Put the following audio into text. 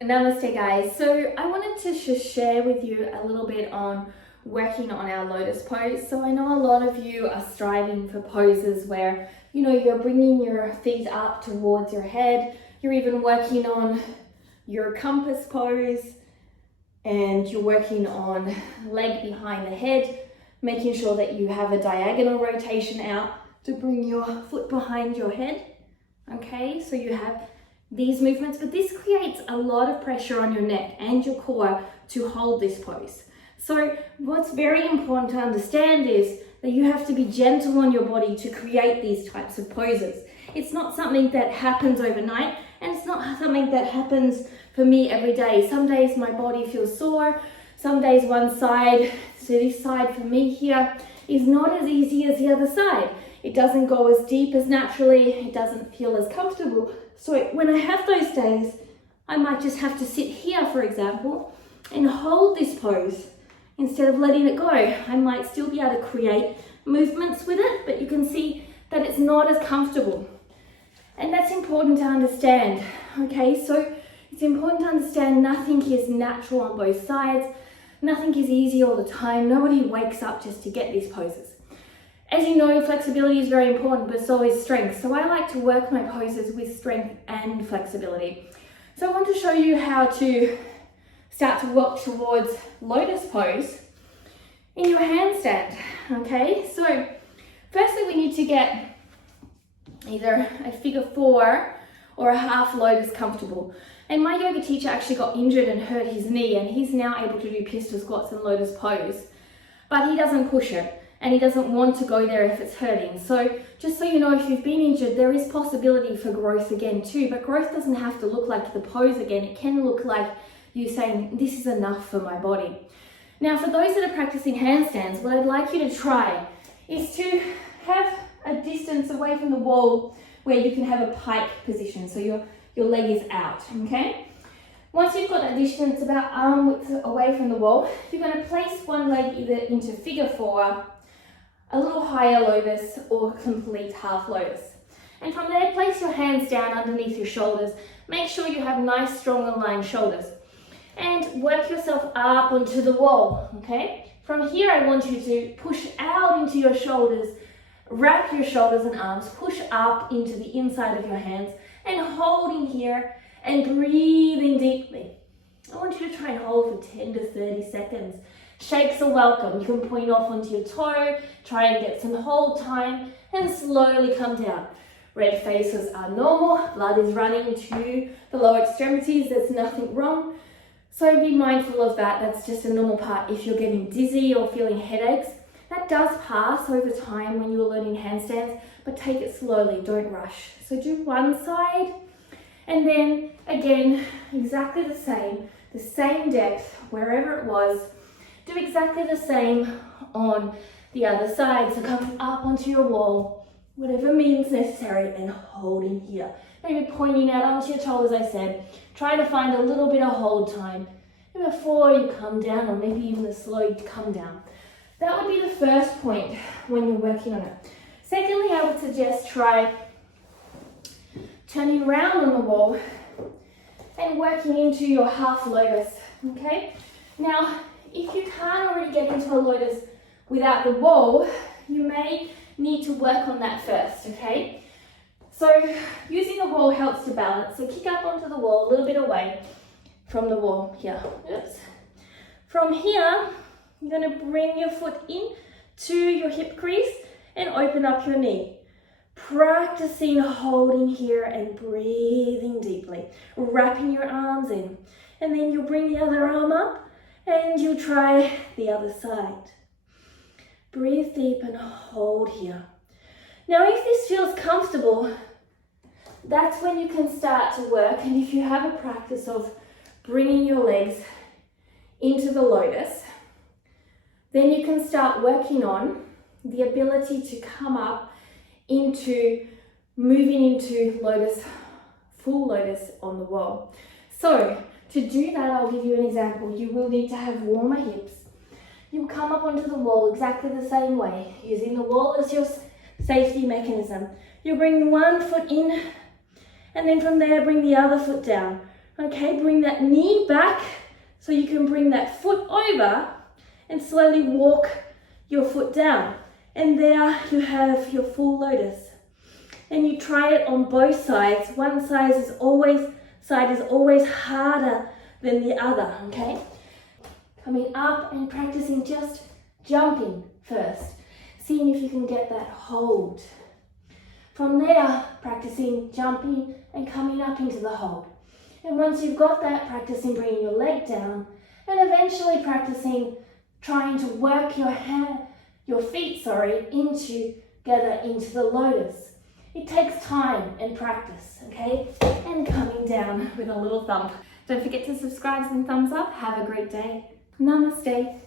Namaste guys. So I wanted to just share with you a little bit on working on our lotus pose. So I know a lot of you are striving for poses where, you're bringing your feet up towards your head. You're even working on your compass pose and you're working on leg behind the head, making sure that you have a diagonal rotation out to bring your foot behind your head. Okay, so you have these movements, but this creates a lot of pressure on your neck and your core to hold this pose. So what's very important to understand is that you have to be gentle on your body to create these types of poses. It's not something that happens overnight, and it's not something that happens for me every day. Some days my body feels sore, some days one side, so this side for me here is not as easy as the other side. It doesn't go as deep as naturally, it doesn't feel as comfortable. So when I have those days, I might just have to sit here, for example, and hold this pose instead of letting it go. I might still be able to create movements with it, but you can see that it's not as comfortable. And that's important to understand, okay? So it's important to understand nothing is natural on both sides. Nothing is easy all the time. Nobody wakes up just to get these poses. As you know, flexibility is very important, but so is strength. So I like to work my poses with strength and flexibility. So I want to show you how to start to walk towards lotus pose in your handstand, okay? So firstly, we need to get either a figure 4 or a half lotus comfortable. And my yoga teacher actually got injured and hurt his knee, and he's now able to do pistol squats and lotus pose, but he doesn't push it. And he doesn't want to go there if it's hurting. So just so you know, if you've been injured, there is possibility for growth again too, but growth doesn't have to look like the pose again. It can look like you saying, this is enough for my body. Now, for those that are practicing handstands, what I'd like you to try is to have a distance away from the wall where you can have a pike position. So your leg is out, okay? Once you've got that distance about arm width away from the wall, you're going to place one leg either into figure 4, a little higher lotus, or complete half lotus. And from there, place your hands down underneath your shoulders. Make sure you have nice, strong aligned shoulders. And work yourself up onto the wall, okay? From here, I want you to push out into your shoulders, wrap your shoulders and arms, push up into the inside of your hands, and hold in here and breathe in deeply. I want you to try and hold for 10 to 30 seconds. Shakes are welcome. You can point off onto your toe, try and get some hold time, and slowly come down. Red faces are normal. Blood is running to the lower extremities. There's nothing wrong. So be mindful of that. That's just a normal part. If you're getting dizzy or feeling headaches, that does pass over time when you're learning handstands, but take it slowly, don't rush. So do one side, and then again, exactly the same depth, wherever it was. Do exactly the same on the other side. So come up onto your wall, whatever means necessary, and hold in here. Maybe pointing out onto your toe, as I said. Try to find a little bit of hold time before you come down, or maybe even a slow come down. That would be the first point when you're working on it. Secondly, I would suggest try turning around on the wall and working into your half lotus, okay? Now, if you can't already get into a lotus without the wall, you may need to work on that first, okay? So using the wall helps to balance. So kick up onto the wall, a little bit away from the wall here. Oops. From here, you're going to bring your foot in to your hip crease and open up your knee. Practicing holding here and breathing deeply, wrapping your arms in. And then you'll bring the other arm up and you'll try the other side. Breathe deep and hold here. Now, if this feels comfortable, that's when you can start to work. And if you have a practice of bringing your legs into the lotus, then you can start working on the ability to come up into moving into lotus, full lotus on the wall. So to do that, I'll give you an example. You will need to have warmer hips. You'll come up onto the wall exactly the same way, using the wall as your safety mechanism. You'll bring one foot in, and then from there, bring the other foot down. Okay, bring that knee back so you can bring that foot over and slowly walk your foot down. And there you have your full lotus. And you try it on both sides. One side is always harder than the other, okay? Coming up and practicing just jumping first. Seeing if you can get that hold. From there, practicing jumping and coming up into the hold. And once you've got that, practicing bringing your leg down and eventually practicing trying to work your feet together into the lotus. It takes time and practice, okay? And coming down with a little thump. Don't forget to subscribe and thumbs up. Have a great day. Namaste.